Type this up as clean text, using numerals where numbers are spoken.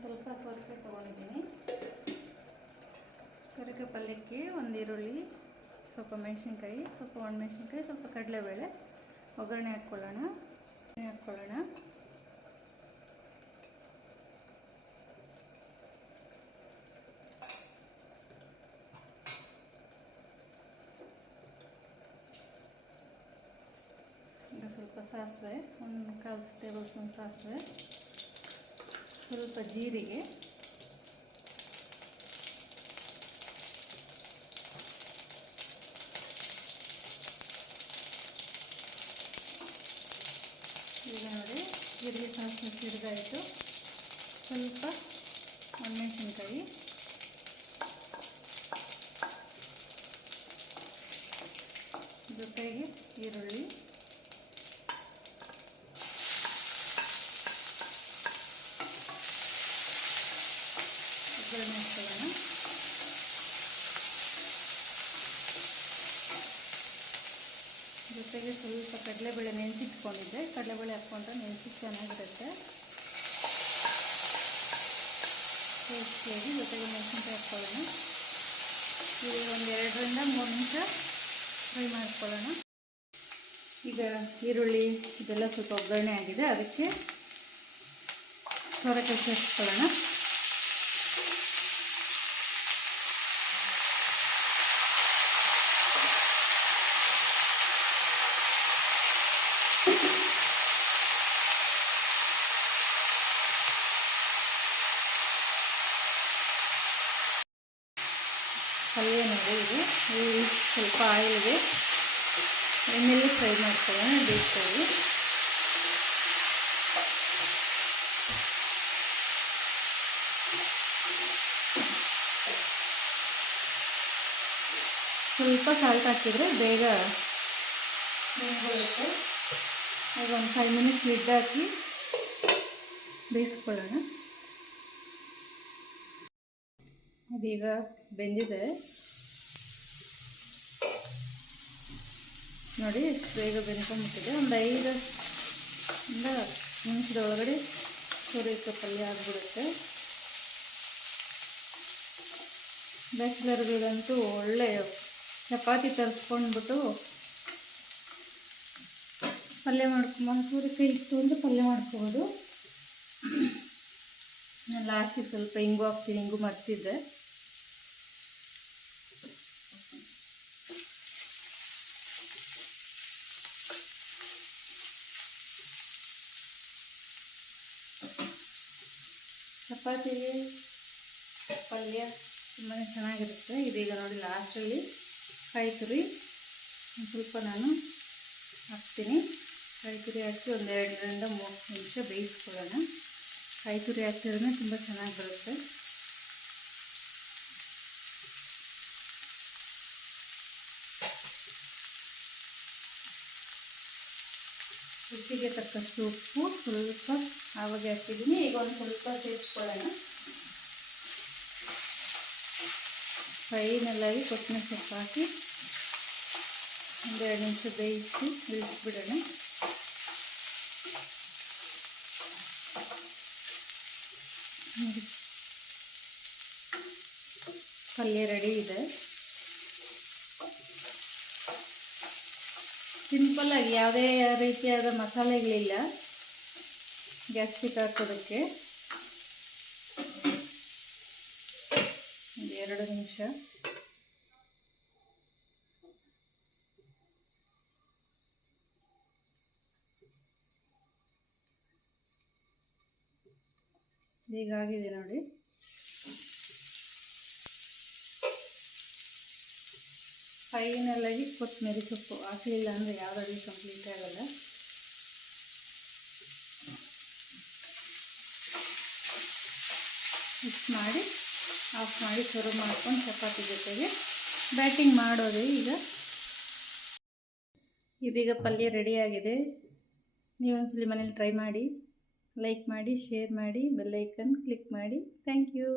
ಸ್ವಲ್ಪ ಸೋರೆಕಾಯಿ ತೊಗೊಂಡಿದ್ದೀನಿ. ಸೋರೆಕಾಯಿ ಪಲ್ಯಕ್ಕೆ ಒಂದು ಈರುಳ್ಳಿ, ಸ್ವಲ್ಪ ಮೆಣಸಿನ್ಕಾಯಿ, ಸ್ವಲ್ಪ ಒಣಮೆಣಸಿನ್ಕಾಯಿ, ಸ್ವಲ್ಪ ಕಡಲೆಬೇಳೆ ಒಗ್ಗರಣೆ ಹಾಕ್ಕೊಳ್ಳೋಣ. ಈಗ ಸ್ವಲ್ಪ ಸಾಸಿವೆ, ಒಂದು 1/4 ಟೇಬಲ್ ಸ್ಪೂನ್ ಸಾಸಿವೆ, ಸ್ವಲ್ಪ ಜೀರಿಗೆ, ಈಗ ನೋಡಿ ಜೀರಿಗೆ ಸಾಸಿವೆ ಸಿಡಿದಾಯಿತು. ಸ್ವಲ್ಪ ಒಣಮೆಣಸಿನ್ಕಾಯಿ, ಜೊತೆಗೆ ಈರುಳ್ಳಿ, ಒಗ್ಗರಣೆ ಹಾಕ್ಕೊಳ್ಳೋಣ. ಜೊತೆಗೆ ಸ್ವಲ್ಪ ಕಡಲೆಬೇಳೆ ನೆನೆಸಿಟ್ಕೊಂಡಿದ್ದೆ, ಕಡಲೆಬೇಳೆ ಹಾಕ್ಕೊಂಡ್ರೆ ನೆನೆಸಿಟ್ಟು ಚೆನ್ನಾಗಿರುತ್ತೆ ಟೇಸ್ಟಿಯಾಗಿ. ಜೊತೆಗೆ ಮೆಣಸಿನ್ಕಾಯಿ ಹಾಕ್ಕೊಳ್ಳೋಣ. ಈಗ ಒಂದು 2ರಿಂದ 3 ನಿಮಿಷ ಫ್ರೈ ಮಾಡ್ಕೊಳ್ಳೋಣ. ಈಗ ಈರುಳ್ಳಿ ಇದೆಲ್ಲ ಸ್ವಲ್ಪ ಒಗ್ಗರಣೆ ಆಗಿದೆ, ಅದಕ್ಕೆ ಸೋರೆಕಾಯಿ ಸೇರಿಸ್ಕೊಳ್ಳೋಣ. ಪಲ್ಯ ನೋಡಿ, ಇದು ಸ್ವಲ್ಪ ಆಯಿಲ್ಗೆ ಎಣ್ಣೆಯಲ್ಲಿ ಫ್ರೈ ಮಾಡ್ಕೊಳ್ಳೋಣ ಡೀಪಾಗಿ. ಸ್ವಲ್ಪ ಸಾಲ್ಟ್ ಹಾಕಿದರೆ ಬೇಗ ಬೆಂದ್ಕೊಳ್ಳುತ್ತೆ. ಈಗ ಒಂದು 5 ಮಿನಿಟ್ಸ್ ಲಿಡ್ ಹಾಕಿ ಬೇಯಿಸ್ಕೊಳ್ಳೋಣ. ಅದೀಗ ಬೆಂದಿದೆ ನೋಡಿ, ಎಷ್ಟು ಬೇಗ ಬೆಂದ್ಕೊಂಡ್ಬಿಟ್ಟಿದೆ. ಒಂದು 5 ನಿಮಿಷದ ಒಳಗಡೆ ಸೋರೆಕಾಯಿ ಪಲ್ಯ ಆಗಿಬಿಡುತ್ತೆ. ಬ್ಯಾಚುಲರ್ಗಳಿಗಂತೂ ಒಳ್ಳೆ ಚಪಾತಿ ತರಿಸ್ಕೊಂಡ್ಬಿಟ್ಟು ಪಲ್ಯ ಮಾಡ್ಕೊಂಡು ಸೋರೆಕಾಯಿ ಇಟ್ಟು ಅಂತ ಪಲ್ಯ ಮಾಡ್ಕೋಬೋದು. ಲಾಸ್ಟಿಗೆ ಸ್ವಲ್ಪ ಹಿಂಗು ಹಾಕ್ತೀನಿ, ಹಿಂಗು ಮರ್ತಿದ್ದೆ. ಚಪಾತಿಗೆ ಪಲ್ಯ ತುಂಬಾ ಚೆನ್ನಾಗಿರುತ್ತೆ. ಇದೀಗ ನೋಡಿ ಲಾಸ್ಟಲ್ಲಿ ಕಾಯಿ ತುರಿ ಒಂದು ಸ್ವಲ್ಪ ನಾನು ಹಾಕ್ತೀನಿ. ಕಾಯಿ ತುರಿ ಹಾಕಿ ಒಂದು 2ರಿಂದ 3 ನಿಮಿಷ ಬೇಯಿಸ್ಕೊಳ್ಳೋಣ. ಕಾಯಿ ತುರಿ ಹಾಕಿದ್ರೆ ತುಂಬ ಚೆನ್ನಾಗಿ ಬರುತ್ತೆ. ರುಚಿಗೆ ತಕ್ಕಷ್ಟು ಉಪ್ಪು, ಸ್ವಲ್ಪ ಆವಾಗೆ ಹಾಕಿದ್ದೀನಿ. ಈಗ ಒಂದು ಸ್ವಲ್ಪ ಸೇರಿಸ್ಕೊಳ್ಳೋಣ. ಫೈನಲಾಗಿ ಕೊತ್ತಂಬರಿ ಸೊಪ್ಪು ಹಾಕಿ ಒಂದು 2 ನಿಮಿಷ ಬೇಯಿಸ್ಬಿಡೋಣ. ಪಲ್ಯ ರೆಡಿ ಇದೆ. ಸಿಂಪಲ್ಲಾಗಿ ಯಾವುದೇ ರೀತಿಯಾದ ಮಸಾಲೆಗಳಿಲ್ಲ ಗ್ಯಾಸ್ಟ್ರಿಕ್ ಹಾಕೋದಕ್ಕೆ. ಒಂದು 2 ನಿಮಿಷ ಹೀಗಾಗಿದೆ ನೋಡಿ. ಫೈನಲಾಗಿ ಕೊತ್ತಂಬರಿ ಸೊಪ್ಪು ಹಾಕಲಿಲ್ಲ ಅಂದರೆ ಯಾವ ಅಡುಗೆ ಕಂಪ್ಲೀಟ್ ಆಗಲ್ಲ. ಮಿಕ್ಸ್ ಮಾಡಿ ಆಫ್ ಮಾಡಿ ಸರ್ವ್ ಮಾಡ್ಕೊಂಡು ಚಪಾತಿ ಜೊತೆಗೆ ಬ್ಯಾಟಿಂಗ್ ಮಾಡೋದು. ಇದೀಗ ಪಲ್ಯ ರೆಡಿಯಾಗಿದೆ. ನೀವೊಂದ್ಸಲಿ ಮನೇಲಿ ಟ್ರೈ ಮಾಡಿ, ಲೈಕ್ ಮಾಡಿ, ಶೇರ್ ಮಾಡಿ, ಬೆಲ್ ಐಕನ್ ಕ್ಲಿಕ್ ಮಾಡಿ. Thank you.